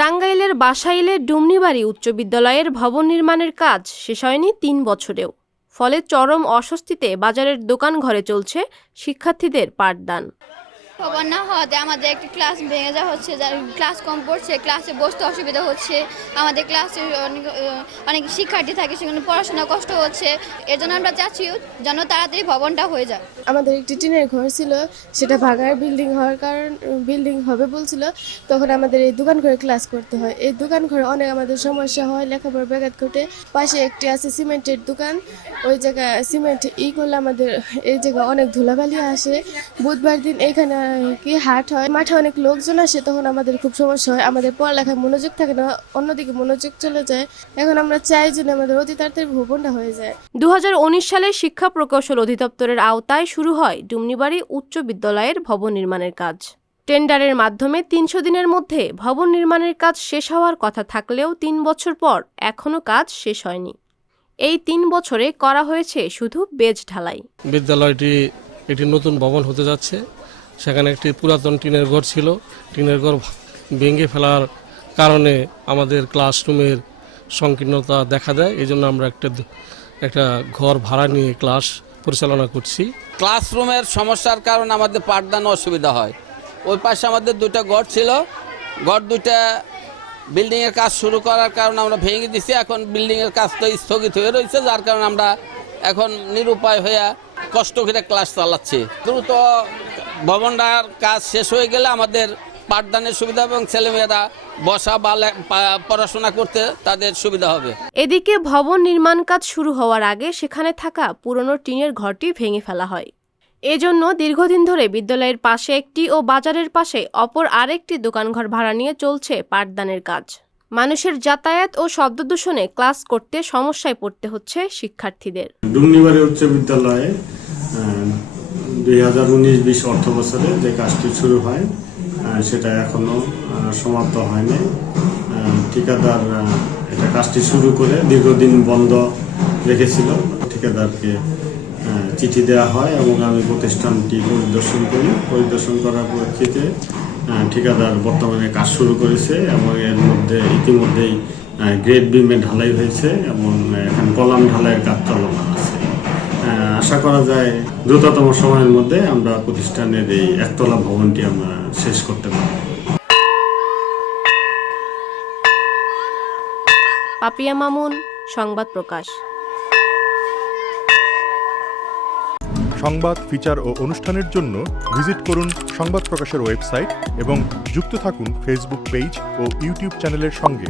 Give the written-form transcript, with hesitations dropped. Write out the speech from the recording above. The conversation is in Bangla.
টাঙ্গাইলের বাসাইলে ডুমনিবাড়ি উচ্চ বিদ্যালয়ের ভবন নির্মাণের কাজ শেষ হয়নি ৩ বছরেও। ফলে চরম অস্বস্তিতে বাজারের দোকান ঘরে চলছে শিক্ষার্থীদের পাঠদান। ভবন না হওয়াতে আমাদের একটি ক্লাস ভেঙে যাওয়া হচ্ছে, যার ক্লাস কম পড়ছে, ক্লাসে বসতে অসুবিধা হচ্ছে। আমাদের ক্লাসে অনেক শিক্ষার্থী থাকে, সেখানে পড়াশোনা কষ্ট হচ্ছে। এর জন্য আমরা চাচ্ছি যেন তাড়াতাড়ি ভবনটা হয়ে যায়। আমাদের একটি টিনের ঘর ছিল, সেটা ভাঙার বিল্ডিং হবে বলছিল। তখন আমাদের এই দোকান ঘরে ক্লাস করতে হয়। এই দোকান ঘরে অনেক আমাদের সমস্যা হয়, লেখাপড়ার ব্যাঘাত ঘটে। পাশে একটি আছে সিমেন্টের দোকান, ওই জায়গায় সিমেন্ট করলে আমাদের এই জায়গায় অনেক ধুলাবালি আসে। বুধবার দিন এখানে কি হাট হয়, মাঠে অনেক লোকজন আসে, তখন আমাদের খুব সমস্যা হয়। আমাদের পড়ালেখায় মনোযোগ থাকে না, অন্যদিকে মনোযোগ চলে যায়। এখন আমরা চাই যে আমাদের অতি তাড়াতাড়ি ভবনটা হয়ে যায়। 2019 সালে শিক্ষা প্রকৌশল অধিদপ্তরের আওতায় শুরু হয় ডুমনিবাড়ি উচ্চ বিদ্যালয়ের ভবন নির্মাণের কাজ। টেন্ডারের মাধ্যমে 300 দিনের মধ্যে ভবন নির্মাণের কাজ শেষ হওয়ার কথা থাকলেও 3 বছর পর এখনও কাজ শেষ হয়নি। এই 3 বছরে করা হয়েছে শুধু বেজ ঢালাই। বিদ্যালয়টি একটি নতুন ভবন হতে যাচ্ছে। সেখানে একটি পুরাতন টিনের ঘর ছিল। টিনের ঘর ভেঙে ফেলার কারণে আমাদের ক্লাসরুমের সংকীর্ণতা দেখা দেয়। এই জন্য আমরা একটা ঘর ভাড়া নিয়ে ক্লাস পরিচালনা করছি। ক্লাসরুমের সমস্যার কারণে আমাদের পাঠদানে অসুবিধা হয়। ওই পাশে আমাদের 2টা ঘর ছিল, ঘর 2টা বিল্ডিংয়ের কাজ শুরু করার কারণে আমরা ভেঙে দিছি। এখন বিল্ডিংয়ের কাজ তো স্থগিত হয়ে রয়েছে, যার কারণে আমরা এখন নিরুপায় হয়ে কষ্ট করে ক্লাস চালাচ্ছি। দ্রুত ভবনটার কাজ শেষ হয়ে গেলে আমাদের পাঠদানের সুবিধা এবং ছেলেমেয়েরা বসা বা পড়াশোনা করতে তাদের সুবিধা হবে। এদিকে ভবন নির্মাণ কাজ শুরু হওয়ার আগে সেখানে থাকা পুরনো টিনের ঘরটি ভেঙে ফেলা হয়। এজন্য দীর্ঘদিন ধরে বিদ্যালয়ের পাশে একটি ও বাজারের পাশে অপর আরেকটি দোকানঘর ভাড়া নিয়ে চলছে পাঠদানের কাজ। মানুষের যাতায়াত ও শব্দদূষণে ক্লাস করতে সমস্যায় পড়তে হচ্ছে শিক্ষার্থীদের। ডুমনিবাড়ি উচ্চ বিদ্যালয়ে 2019-20 অর্থ বছরে যে কাজটি শুরু হয় সেটা এখনো সমাপ্ত হয়নি। ঠিকাদার এটা কাজটি শুরু করে দীর্ঘদিন বন্ধ রেখেছিল। ঠিকাদারকে চিঠি দেওয়া হয় এবং আমি প্রতিষ্ঠানটি পরিদর্শন করার প্রেক্ষিতে ঠিকাদার বর্তমানে কাজ শুরু করেছে এবং এর মধ্যে ইতিমধ্যেই গ্রেড বিমে ঢালাই হয়েছে এবং এখানে কলাম ঢালাইয়ের কাজ চলমান আছে। আশা করা যায় দ্রুততম সময়ের মধ্যে আমরা প্রতিষ্ঠানের এই একতলা ভবনটি আমরা শেষ করতে পারব। পাপিয়া মামুন, সংবাদ প্রকাশ। সংবাদ, ফিচার ও অনুষ্ঠানের জন্য ভিজিট করুন সংবাদ প্রকাশের ওয়েবসাইট এবং যুক্ত থাকুন ফেসবুক পেজ ও ইউটিউব চ্যানেলের সঙ্গে।